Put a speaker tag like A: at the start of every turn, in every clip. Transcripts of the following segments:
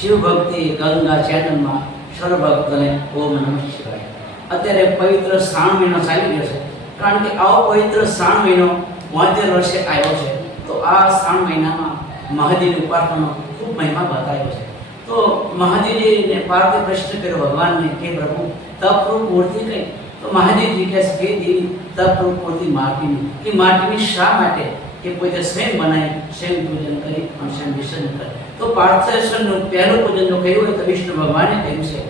A: શિવ ભક્તિ ગંગા ચેનલમાં સર્વભક્તને ઓમ નમઃ શિવાય. અત્યારે પવિત્ર શ્રાવણ મહિનો ચાલી ગયો છે. કારણ કે આવો પવિત્ર શ્રાવણ મહિનો બોતેર વર્ષે આવ્યો છે. તો આ શ્રાવણ મહિનામાં મહાદેવની ઉપાસનાનો ખૂબ મહિમા બતાવ્યો છે. તો મહાદેવજીને પાર્થે પ્રશ્ન કર્યો ભગવાનને કે પ્રભુ, તપરૂપ મૂર્તિ કઈ? તો મહાદેવજી કહે છે કે દેવી, તપરૂપ મૂર્તિ માટીની. એ માટીની શા માટે? કે પોતે સ્વયં બનાવી, સ્વયં પૂજન કરી અને સ્વયં વિસર્જન કરે. તો પાર્થેશ્વરનું પહેલું પૂજન જો કહ્યું હોય તો વિષ્ણુ ભગવાને કહ્યું છે.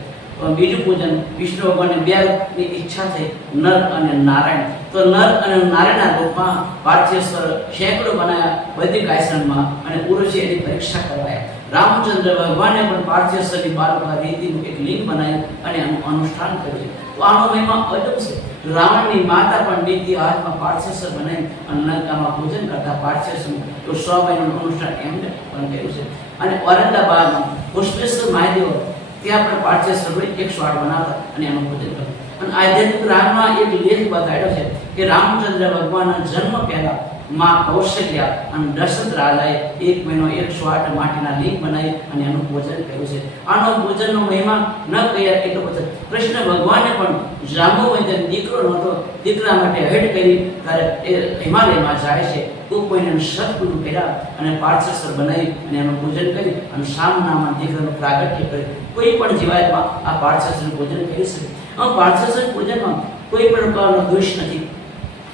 A: પણ બીજું પૂજન વિષ્ણુ ભગવાનને બે ની ઈચ્છા થઈ નર અને નારાયણ. તો નર અને નારાયણના રૂપમાં પાર્થેશ્વર શેકડો બનાવ્યા બધી આશ્રમમાં અને પુરુષે એની પરીક્ષા કરવાયા. રામચંદ્ર ભગવાને પણ પાર્થેશ્વરની બાળકા રીતિનું એક લિંગ બનાવ્યું અને એનું અનુષ્ઠાન કર્યું તો આનો મહિમા અજબ છે. રાવણની માતા પણ નીતિ હાથમાં પાર્થેશ્વર બનાવી અને લંકામાં પૂજન કરતા પાર્થેશ્વરનું તો સો મહિનાનું અનુષ્ઠાન એમને પણ કર્યું છે. અને ઔરંગાબાદમાં પુષ્પેશ્વર મહાદેવ ત્યાં પણ પાર્થેશ્વર એકસો આઠ બનાવતા અને એનું ભોજન કરતા. અને આધ્યાત્મિક રામમાં એક લેખ બતાવ્યો છે કે રામચંદ્ર ભગવાનના જન્મ પહેલા માં કૌશલ્યા અને દશરથ રાજાએ એક મહિનો એકસો આઠ માટીના લિંગ બનાવી અને એનું પૂજન કર્યું છે. આનો પૂજનનો મહિમા ન કહ્યા એટલો બધો કૃષ્ણ ભગવાને પણ જાંબુવંતે દીકરો નહોતો, દીકરા માટે હેડ કરી ત્યારે એ હિમાલયમાં જાય છે. કોઈને સદગુરુ કર્યા અને પાર્થેશ્વર બનાવી અને એનું પૂજન કરી અને સામનામાં દીકરાનું પ્રાગટ્ય કર્યું. કોઈ પણ જીવાતમાં આ પાર્થેશ્વરનું પૂજન કરી શકે. આ પાર્થેશ્વર પૂજનમાં કોઈ પણ પ્રકારનો દોષ નથી.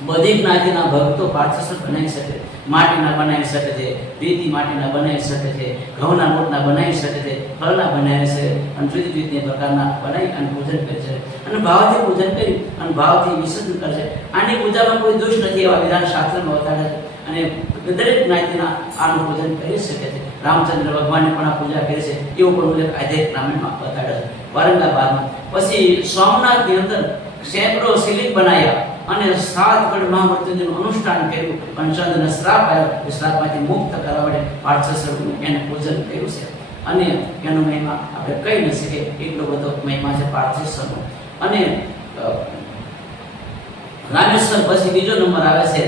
A: બધી જ્ઞાતિના ભક્તો પાર્થસર બનાવી શકે, માટીના બનાવી શકે છે, રેતી માટીના બનાવી શકે છે, ઘઉંના લોટના બનાવી શકે છે, ફળના બનાવી છે, અને જુદી જુદી પ્રકારના બનાવી અને પૂજન કરે છે. અને ભાવથી પૂજન કરી અને ભાવથી વિસર્જન કરે છે. આની પૂજામાં કોઈ દોષ નથી એવા વિધાન શાસ્ત્રમાં બતાડે છે. અને દરેક જ્ઞાતિના આનું પૂજન કરી શકે છે. રામચંદ્ર ભગવાનને પણ આ પૂજા કરી છે. એવો પણ ઉલ્લેખ આધ્યાત્મિક રામાયણમાં બતાડે છે. વારંગાબાદમાં. પછી સોમનાથની અંદર સેંકડો શિલિંગ બનાવ્યા. અને સાત ગઢ મહામૃત્યુંજયનું અનુષ્ઠાન કર્યું. પંચાંગને શ્રાપ આવ્યો એ શ્રાપમાંથી મુક્ત કરવા માટે પાર્થસરનું એને પૂજન કર્યું છે. અને એનો મહિમા આપણે કહી ન શકીએ. એટલો બધો મહિમા છે પાર્થેશ્વરનો અને રામેશ્વર પછી બીજો નંબર આવે છે.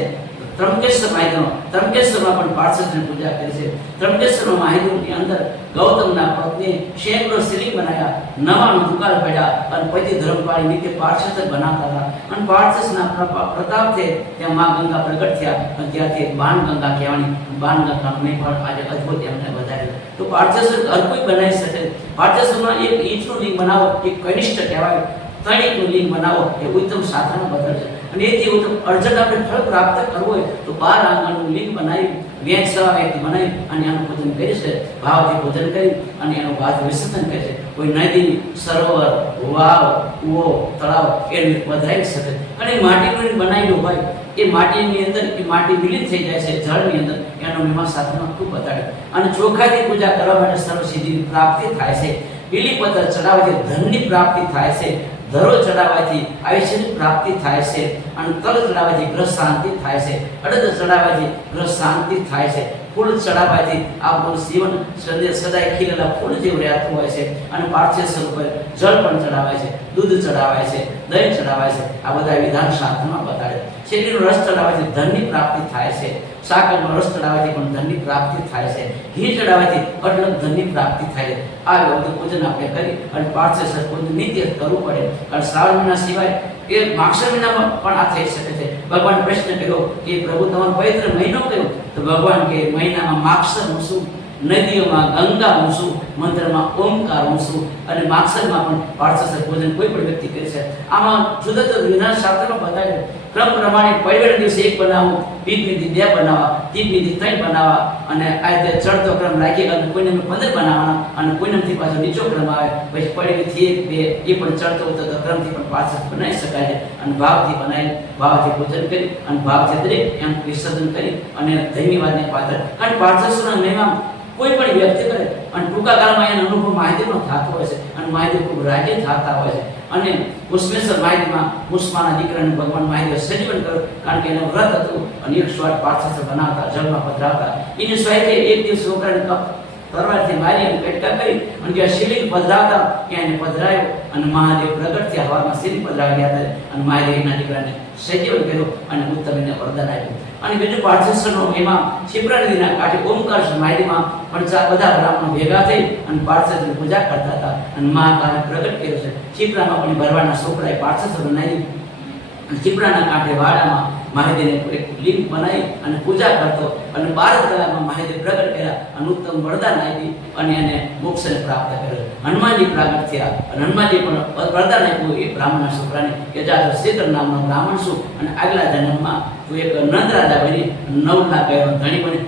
A: ત્રંકેશ્વર માહિતીનો ત્રંકેશ્વરમાં પણ પાર્થસરની પૂજા કરી છે. ત્રંકેશ્વરમાં માહિતીની અંદર ગૌતમના પત્ની શેકડો શિલિંગ બનાવ્યા, નવાનું દુકાળ પડ્યા અને પછી ધર્મપાળી નીચે પાર્ષદ બનાવતા હતા. અને પાર્ષદના પ્રતાપથી ત્યાં મા ગંગા પ્રગટ થયા અને ત્યાંથી બાણ ગંગા કહેવાની, બાણ ગંગા મેં પણ આજે અદ્ભુત એમને વધાર્યું. તો પાર્થસર હર કોઈ બનાવી શકે. પાર્થસરમાં એક ઈંચનું લિંગ બનાવો, એક કનિષ્ઠ કહેવાય. ત્રણેકનું લિંગ બનાવો, એ ઉત્તમ સાધન બદલ છે. અને એથી ઉત્તમ અર્જન્ટ આપણે ફળ પ્રાપ્ત કરવું હોય તો બાર આંગણનું લિંગ બનાવી વ્યાજ વ્યક્તિ બનાવી અને આનું પૂજન કરી છે. ભાવથી પૂજન કરી અને એનું ભાવ વિસર્જન કરે છે. કોઈ નદી સરોવર વાવ કૂવો, તળાવ એ વધારી શકે. અને માટીનું બનાવેલું હોય, એ માટીની અંદર, એ માટી વિલીન થઈ જાય છે જળની અંદર, એનો મહિમા સાથેમાં ખૂબ વધારે. અને ચોખાથી પૂજા કરવા માટે સર્વ સિદ્ધિની પ્રાપ્તિ થાય છે. બીલીપત્ર ચડાવવાથી ધનની પ્રાપ્તિ થાય છે. ધરો ચડાવવાથી આયુષ્યની પ્રાપ્તિ થાય છે અને કલ ચડાવવાથી ગ્રહ શાંતિ થાય છે. અડદ ચડાવવાથી ગ્રહ શાંતિ થાય છે. ફૂલ ચડાવવાથી આપણું જીવન સંદેશ સદાય ખીલેલા ફૂલ જેવું રહેતું હોય છે અને પાર્થિવ સ્વરૂપે જળ પણ ચડાવાય છે, દૂધ ચડાવાય છે, દહીં ચડાવાય છે. આ બધા વિધાન શાસ્ત્રમાં બતાડે શેરડીનો રસ ચડાવવાથી ધનની પ્રાપ્તિ થાય છે. સાકરનો રસ ચડાવવાથી પણ ધનની પ્રાપ્તિ થાય છે. ઘી ચડાવવાથી અટલ ધનની પ્રાપ્તિ થાય છે. આ બધું પૂજન આપણે કરી અને પાર્થિવ પૂજન નિત્ય કરવું પડે. કારણ શ્રાવણ સિવાય એ માક્ષર મહિનામાં પણ આ થઈ શકે છે. ભગવાન પ્રશ્ન કર્યો કે પ્રભુ તમારો પવિત્ર મહિનો કયો? તો ભગવાન કે મહિનામાં માક્ષર હું શું? નદીઓમાં ગંગા હું શું? મંત્રમાં ઓમકાર હું શું? અને માક્ષરમાં પણ પાર્થસર પૂજન કોઈ પણ વ્યક્તિ કરી છે આમાં જુદા જુદા વિજ્ઞાન શાસ્ત્રમાં બતાવ્યું ક્રમ પ્રમાણે પહેલા દિવસે એક બનાવવું બીજમીથી બે બનાવવા ત્રીજમીથી ત્રણ બનાવવા અને આ રીતે ચડતો ક્રમ રાખી અને કોઈને પંદર બનાવવાના અને કોઈનાથી પાછો નીચો ક્રમ આવે, પછી પડેથી એક, બે, એ પણ ચડતો ઉતરતો ક્રમથી પણ પાછળ બનાવી શકાય અને ભાવથી બનાવી, ભાવથી પૂજન કરી અને ભાવથી દરેક એમ વિસર્જન કરી અને ધન્યવાદને પાત્ર. કારણ પાર્થસુરના મહેમાન કોઈ પણ વ્યક્તિ અને ટૂંકા કાળમાં એના અનુભવ માહિતીનો થતો હોય છે અને માહિતી ખૂબ રાજી થતા હોય છે. અને ઉષ્મેશ્વર માહિતીમાં પુષ્પાના દીકરાને ભગવાન માહિતી સજીવન કર્યું કારણ કે એનું વ્રત હતું અને એક સ્વાદ પાછળ બનાવતા, જળમાં પધરાવતા. એની સ્વાયતે એક દિવસ છોકરાને તરવારથી મારી અને પેટકા કરી અને જ્યાં શિલિંગ પધરાતા ત્યાં એને પધરાયો અને મહાદેવ પ્રગટ થયા હવામાં શિલિંગ પધરાવી ગયા હતા. અને મહાદેવ એના દીકરાને સજીવન કર્યો અને ઉત્તમ એને વરદાન આપ્યું. અને બીજું પાર્થેશ્વરનો એમાં શિપ્રા નદીના કાંઠે ઓમકાર સમાધિમાં પણ બધા બ્રાહ્મણો ભેગા થઈ અને પાર્થેશ્વરની પૂજા કરતા હતા. અને મહાકાલે પ્રગટ કર્યો છે. શિપ્રામાં પણ ભરવાના છોકરાએ પાર્થેશ્વર બનાવી અને શિપ્રાના કાંઠે વાડામાં મહાદેવને લિંગ બનાવી અને પૂજા કરતો અને બાર જ કલાકમાં મહાદેવ પ્રગટ કર્યા. અને ઉત્તમ વરદાન આપી અને એને મોક્ષને પ્રાપ્ત કર્યો. હનુમાનજી પ્રાગટ થયા. અને હનુમાનજી પણ વરદાન આપ્યું એ બ્રાહ્મણના છોકરાને કે જા તો શેતર નામનો બ્રાહ્મણ છું અને આગલા જન્મમાં તું એક નંદ રાજા બની. નવ લાખ ગાયનો ધણી બની.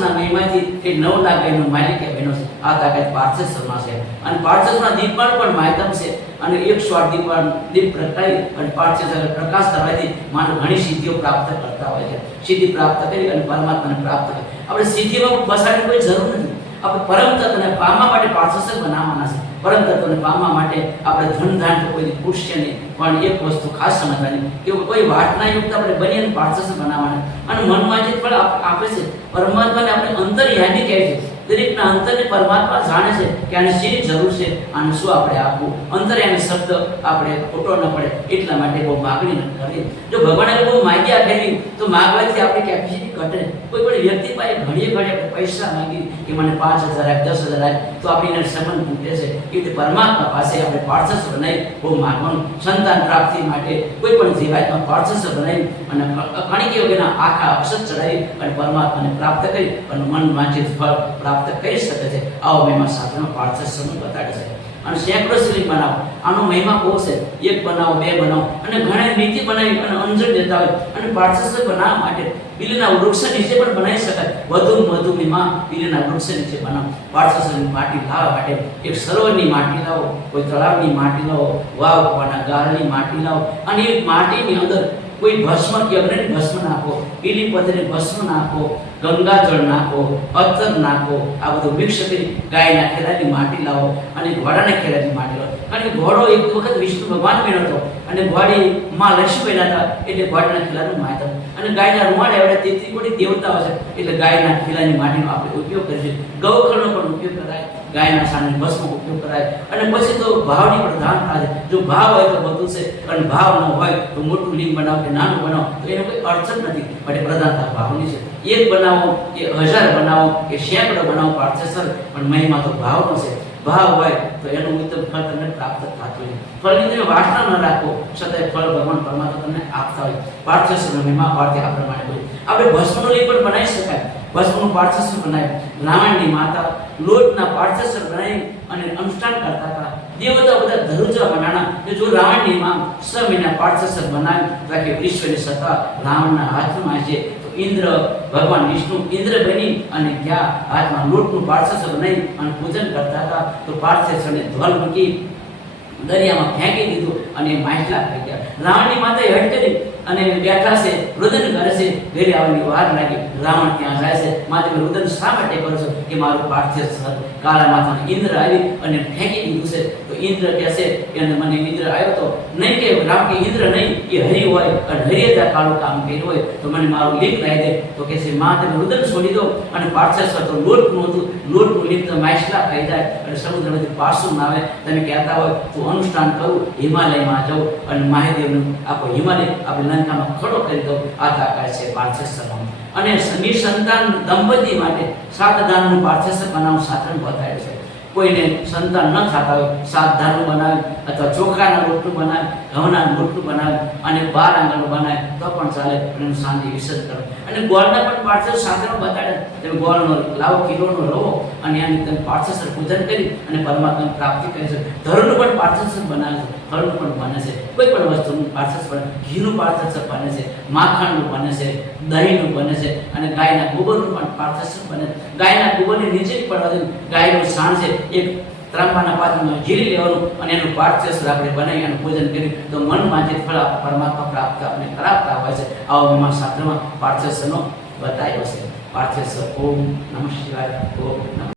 A: નામ મહિમાથી એ નવ લાખ ગાયનો માલિક બન્યો છે. આ તાકાત પાર્થેશ્વરમાં છે. અને પાર્થેશ્વરના દીપમાળ પણ માયતમ છે. અને એક આઠ દીપ દીપ પ્રગટાવી અને પાર્થેશ્વર પ્રકાશ કરવાથી માનવ ઘણી સિદ્ધિઓ પ્રાપ્ત કરતા હોય છે. સિદ્ધિ પ્રાપ્ત કરી અને પરમાત્માને પ્રાપ્ત કરી. આપણે સિદ્ધિમાં બસાડવાની કોઈ જરૂર નથી. આપણે પરમ તત્વને પામવા માટે પાર્થેશ્વર બનાવવાના છે. પરમ તત્વને પામવા માટે આપણે ધન ધાન કોઈ પૂછશે નહીં. પણ એક વસ્તુ ખાસ સમજવાની, કે કોઈ વાટના યુક્ત આપણે બની અને પાર્થેશ્વર બનાવવાના. અને મનમાં જે ફળ આપ- છે, પરમાત્માને આપણે અંતર્યામી કહે છે. દરેકના અંતરને પરમાત્મા જાણે છે કે આને શી જરૂર છે, આને શું આપણે આપવું? અંતર્યામી શબ્દ આપણે ખોટો ન પડે, એટલા માટે બહુ માગણી ન કરવી. જો ભગવાને બહુ માગ્યા કરવી તો માગવાથી આપણી કેપેસિટી ઘટે. કોઈ પણ વ્યક્તિ પાસે ઘડીએ આપણે પૈસા માગી કે મને પાંચ હજાર આપ, દસ હજાર આપ, તો આપણી એને સંબંધ તૂટે છે. એ રીતે પરમાત્મા પાસે આપણે પાર્થસ બનાવી બહુ માગવાનું. સંતાન પ્રાપ્તિ માટે કોઈ પણ જીવાતમાં પાર્થસ બનાવી અને કણિક યોગના આખા અક્ષર ચડાવી અને પરમાત્માને પ્રાપ્ત કરી અને મન વાંચિત ફળ પ્રાપ્ત કરી શકે છે. આવો મહિમા સાધનો પાર્થ સમૂહ બતાડે છે. અને સેંકડો શ્રી બનાવો. આનો મહિમા બહુ છે. એક બનાવો, બે બનાવો. અને ઘણા નીતિ બનાવી અને અંજળ દેતા હોય. અને પાર્થસ્વ બનાવવા માટે બિલના વૃક્ષ નીચે પણ બનાવી શકાય. વધુ વધુ મહિમા બિલના વૃક્ષ નીચે બનાવો. પાર્થસ્વની માટી લાવવા માટે એક સરોવરની માટી લાવો. કોઈ તળાવની માટી લાવો. વાવ કોના ગાળની માટી લાવો. અને એ માટીની અંદર કોઈ ભસ્મ કે અગ્નિની ભસ્મ નાખો. પીલી પથરી ભસ્મ નાખો. ગંગાજળ નાખો અચર નાખો, આ બધું મિક્સ કરી ગાયના ખેરાની માટી લાવો અને ઘોડાના ખેરાની માટી લાવો. કારણ કે ઘોડો એક વખત વિષ્ણુ ભગવાન બન્યો હતો અને ઘોડી માં લક્ષ્મી બન્યા હતા એટલે ઘોડાના ખેલાનું માહિતમ અને ગાયના રૂમાળે આપણે તેથી કોટી દેવતાઓ છે એટલે ગાયના ખેલાની માટીનો આપણે ઉપયોગ કરીશું ગૌખળનો પણ ઉપયોગ કરાય. ગાયના સામે ભસ્મનો ઉપયોગ કરાય. અને પછી તો ભાવની પણ ધાન થાય જો ભાવ હોય તો બધું છે. અને ભાવ ન હોય તો મોટું લિંગ બનાવો કે નાનું બનાવો, તો એનો કોઈ અર્થ નથી. માટે પ્રધાનતા ભાવની છે. એક બનાવો કે હજાર બનાવો કે સેંકડો બનાવો પાર્થેશ્વર પણ મહિમા તો ભાવનો છે. ભાવ હોય તો એનું ઉત્તમ ફળ તમને પ્રાપ્ત થતું હોય. ફળની તમે વાસના ન રાખો, છતાંય ફળ ભગવાન પરમાત્મા તમને આપતા હોય. પાર્થેસર મહિમા પાર્થે આ પ્રમાણે હોય આપણે ભસ્મનો લિંગ પણ બનાવી શકાય. ભસ્મનું પાર્થેશ્વર બનાવ્યું રાવણની માતા લોટના પાર્થેશ્વર બનાવી અને અનુષ્ઠાન કરતા હતા. દેવતા બધા બધા ધરુજા બનાના કે જો રાવણની માં છ મહિના પાર્થેશ્વર બનાવી તો આખી વિશ્વની સત્તા રાવણના હાથમાં છે, તો ઇન્દ્ર, ભગવાન વિષ્ણુ, ઇન્દ્ર બની અને ક્યાં હાથમાં લોટનું પાર્થેશ્વર બનાવી અને પૂજન કરતા હતા. તો પાર્થેશ્વરને ધ્વલ મૂકી દરિયામાં ફેંકી દીધું અને એ માછલા થઈ ગયા રાવણની માતાએ હટ અને બેઠા છે, રુદન કરે છે, ઘરે આવવાની વાર લાગી. રાવણ ત્યાં જાય છે. માતે તમે રુદન શા માટે કરો છો કે મારું પાર્થિવ કાળા માથાને ઇન્દ્ર આવી અને ફેંકી દીધું છે? ઇન્દ્ર કહેશે કે મને ઇન્દ્ર આવ્યો તો નહીં કે રામ કે ઇન્દ્ર નહીં, એ હરિ હોય અને હરિએ જ કાળું કામ કર્યું હોય, તો મને મારું લિંગ લાવી દે. તો કે છે, માં, તમે રુદન છોડી દો. અને પાર્થેશ્વર તો લોટનું હતું. લોટનું લિંગ તો માછલા ખાઈ જાય અને સમુદ્રમાંથી ના આવે તમે કહેતા હોય, તો અનુષ્ઠાન કરું, હિમાલયમાં જાઉં અને મહાદેવનું આખો હિમાલય આપણે લંકામાં ખડો કરી દો આ તાકાત છે પાર્થેશ્વરમાં અને નિસંતાન દંપતી માટે સાત દાનનું પાર્થેશ્વર બનાવવાનું સાધન બતાવ્યું છે. કોઈને સંતાન ન થતા હોય સાત ધાનું બનાવે અથવા ચોખાના રોટલું બનાવે ઘઉંના રોટલું બનાવે અને બાર આંગણનું બનાવે, તો પણ ચાલે એનું શાંતિ વિસર્જન કરો. અને ગોળના પણ પાર્થેશ્વર સાધનો બતાડે. તમે ગોળનો લાવો, કિલોનો લવો, અને એની તમે પાર્થેશ્વર પૂજન કરી અને પરમાત્માની પ્રાપ્તિ કરી છે ધરનું પણ પાર્થેશ્વર બનાવે છે. ફળનું પણ બને છે. કોઈ પણ વસ્તુનું પાર્થેશ્વર ઘીનું પાર્થેશ્વર બને છે. માખણનું બને છે. દહીંનું બને છે. અને ગાયના ગોબરનું પણ પાર્થેશ્વર બને છે. ગાયના ગોબરની નીચે પણ ગાયનું સાણ છે. એક ત્રાંબાના પાત્રનો જીરી લેવાનું અને એનું પાર્થેશ્વર આપણે બનાવી અને પૂજન કરી, તો મનમાં જે ફળ પરમાત્મા પ્રાપ્ત આપણે કરાવતા હોય છે, આવો મહિમા શાસ્ત્રમાં પાર્થેશ્વરનો બતાવ્યો છે. પાર્થેશ્વર ઓમ નમઃ શિવાય, ઓમ